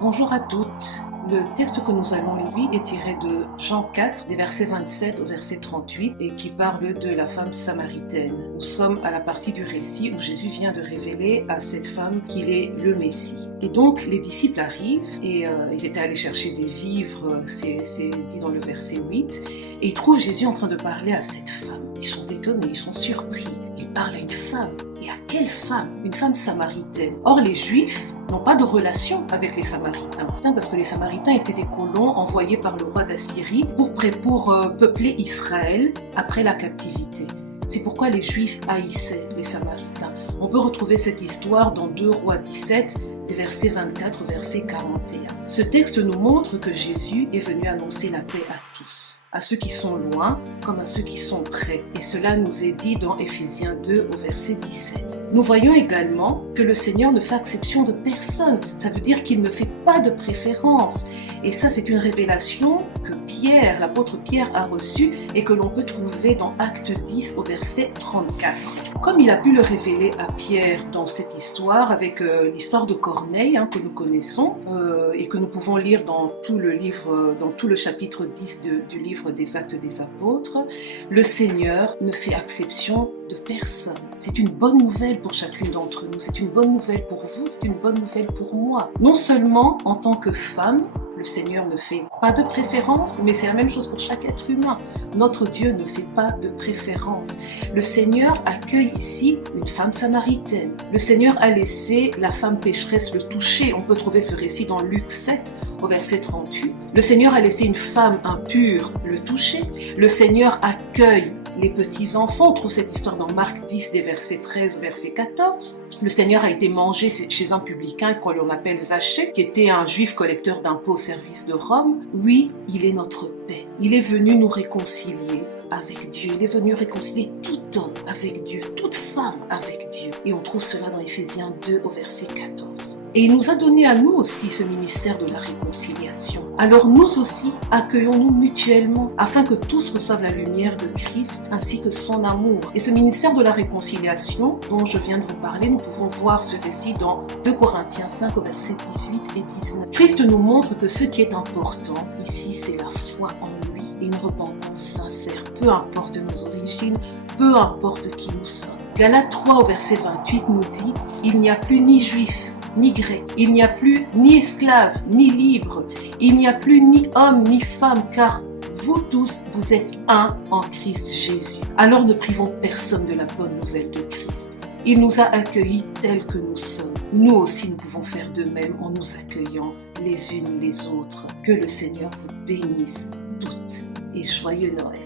Bonjour à toutes. Le texte que nous allons lire est tiré de Jean 4, des versets 27 au verset 38 et qui parle de la femme samaritaine. Nous sommes à la partie du récit où Jésus vient de révéler à cette femme qu'il est le Messie. Et donc les disciples arrivent et ils étaient allés chercher des vivres, c'est dit dans le verset 8, et ils trouvent Jésus en train de parler à cette femme. Ils sont étonnés, ils sont surpris. Il parle à une femme. Et à quelle femme? Une femme samaritaine. Or les Juifs n'ont pas de relation avec les Samaritains, parce que les Samaritains étaient des colons envoyés par le roi d'Assyrie pour peupler Israël après la captivité. C'est pourquoi les Juifs haïssaient les Samaritains. On peut retrouver cette histoire dans 2 Rois 17, des versets 24 au verset 41. Ce texte nous montre que Jésus est venu annoncer la paix à tous, à ceux qui sont loin comme à ceux qui sont près. Et cela nous est dit dans Éphésiens 2 au verset 17. Nous voyons également que le Seigneur ne fait exception de personne. Ça veut dire qu'il ne fait pas de préférence. Et ça, c'est une révélation que Pierre, l'apôtre Pierre a reçue et que l'on peut trouver dans Acte 10 au verset 34. Comme il a pu le révéler à Pierre dans cette histoire, avec l'histoire de Corneille que nous connaissons et que nous pouvons lire dans tout le livre, dans tout le chapitre 10 du livre des Actes des Apôtres, le Seigneur ne fait exception de personne. C'est une bonne nouvelle pour chacune d'entre nous, c'est une bonne nouvelle pour vous, c'est une bonne nouvelle pour moi. Non seulement en tant que femme, le Seigneur ne fait pas de préférence, mais c'est la même chose pour chaque être humain. Notre Dieu ne fait pas de préférence. Le Seigneur accueille ici une femme samaritaine. Le Seigneur a laissé la femme pécheresse le toucher. On peut trouver ce récit dans Luc 7 au verset 38. Le Seigneur a laissé une femme impure le toucher. Le Seigneur accueille les petits-enfants. On trouve cette histoire dans Marc 10 des versets 13 au verset 14. Le Seigneur a été mangé chez un publicain qu'on appelle Zachée, qui était un juif collecteur d'impôts au service de Rome. Oui, il est notre paix. Il est venu nous réconcilier avec Dieu. Il est venu réconcilier tout homme avec Dieu, toute femme avec Dieu. Et on trouve cela dans Éphésiens 2 au verset 14. Et il nous a donné à nous aussi ce ministère de la réconciliation. Alors nous aussi, accueillons-nous mutuellement afin que tous reçoivent la lumière de Christ ainsi que son amour. Et ce ministère de la réconciliation dont je viens de vous parler, nous pouvons voir ce récit dans 2 Corinthiens 5 au verset 18 et 19. Christ nous montre que ce qui est important ici, c'est la foi en lui et une repentance sincère, peu importe nos origines, peu importe qui nous sommes. Galates 3 au verset 28 nous dit « Il n'y a plus ni juif, ni grec, il n'y a plus ni esclave, ni libre, il n'y a plus ni homme, ni femme, car vous tous, vous êtes un en Christ Jésus. » Alors ne privons personne de la bonne nouvelle de Christ. Il nous a accueillis tels que nous sommes. Nous aussi, nous pouvons faire de même en nous accueillant les unes les autres. Que le Seigneur vous bénisse toutes et joyeux Noël.